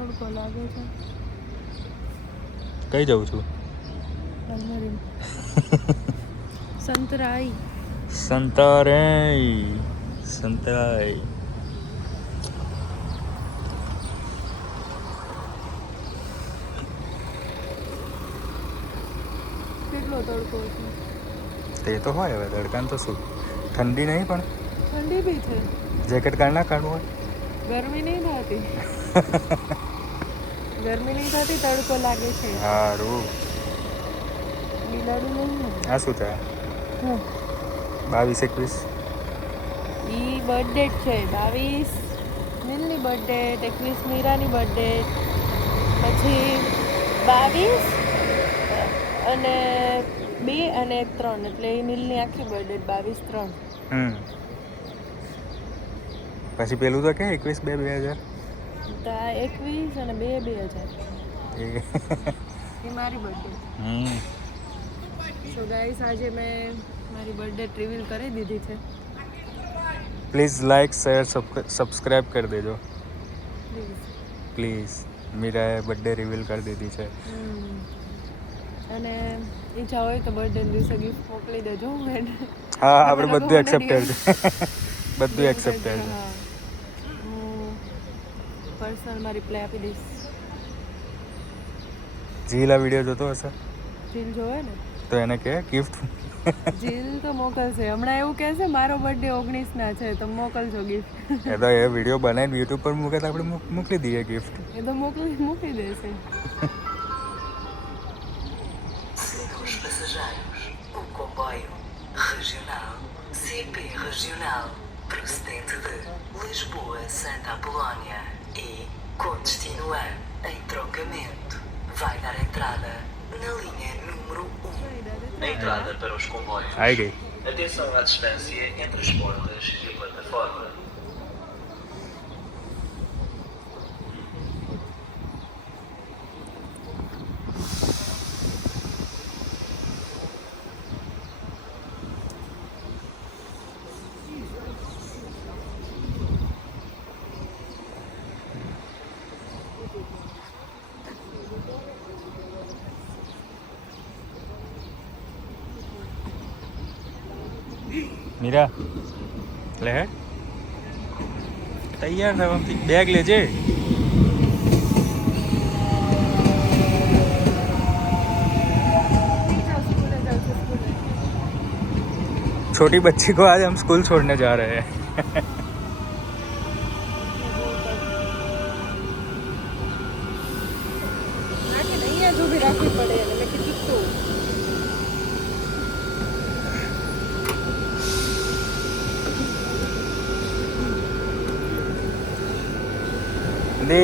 તડકો લાગે છે. કઈ જાઉં છું? સંતરાઈ. સંતરાઈ. કેટલો તડકો છે. તે તો હોય, હવે તડકાને તો શું, ઠંડી નહીં પણ ઠંડી બી છે. જેકેટ કાઢ ના કાઢવું હોય. ગરમી નહીં થતી. ગરમી નહીં થતી, તડકો લાગે છે. સારું. બિલાડી નહીં ને. આ શું થાય? 22-21 ઈ બર્થડે છે. 22 નીલની બર્થડે, 21 મીરાની બર્થડે, પછી 22 અને 2 અને 3, એટલે એ નીલની આખી બર્થડે 22-3. પછી પેલું તો કે 21-2-2000. તો આ 21 અને 2-2000 એ મારી બર્થડે. સો ગાઈસ, આજે મેં મારી બર્થડે રિવીલ કરી દીધી છે. પ્લીઝ લાઈક, શેર, સબસ્ક્રાઈબ કરી દેજો પ્લીઝ. મીરાએ બર્થડે રિવીલ કરી દીધી છે. અને ઈચ્છા હોય તો બર્થડે દિવસે ગિફ્ટ મોકલી દેજો. હા, આપણે બધું એક્સેપ્ટેડ છે. બધું એક્સેપ્ટેડ છે. હું પર્સનલમાં રિપ્લાય આપી દઈશ. જીલ આ વિડીયો જોતો હશે જીલ જોવે ને તો એને કહે ગિફ્ટ. જીલ તો મોકલશે. હમણાં એવું કહેશે મારો બર્થડે 19 છે તો મોકલજો ગિફ્ટ. એ તો એ વિડીયો બનાવીને યુટ્યુબ પર મૂકે તો આપણે મોકલી દઈએ ગિફ્ટ. એ તો મૂકી દેશે. Senhores passageiros, o comboio regional CP Regional procedente de Lisboa Santa Apolónia e com destino a entroncamento vai dar entrada na linha número 1. A entrada para os comboios. આવી ગઈ. Atenção à distância entre as portas e a plataforma. Meera લે હે તૈયાર થવાથી bag લેજે. छोटी बच्ची को आज हम स्कूल छोड़ने जा रहे हैं. અહીંયા જ ઊભી રાખવી પડે. મેં કીધું તો दे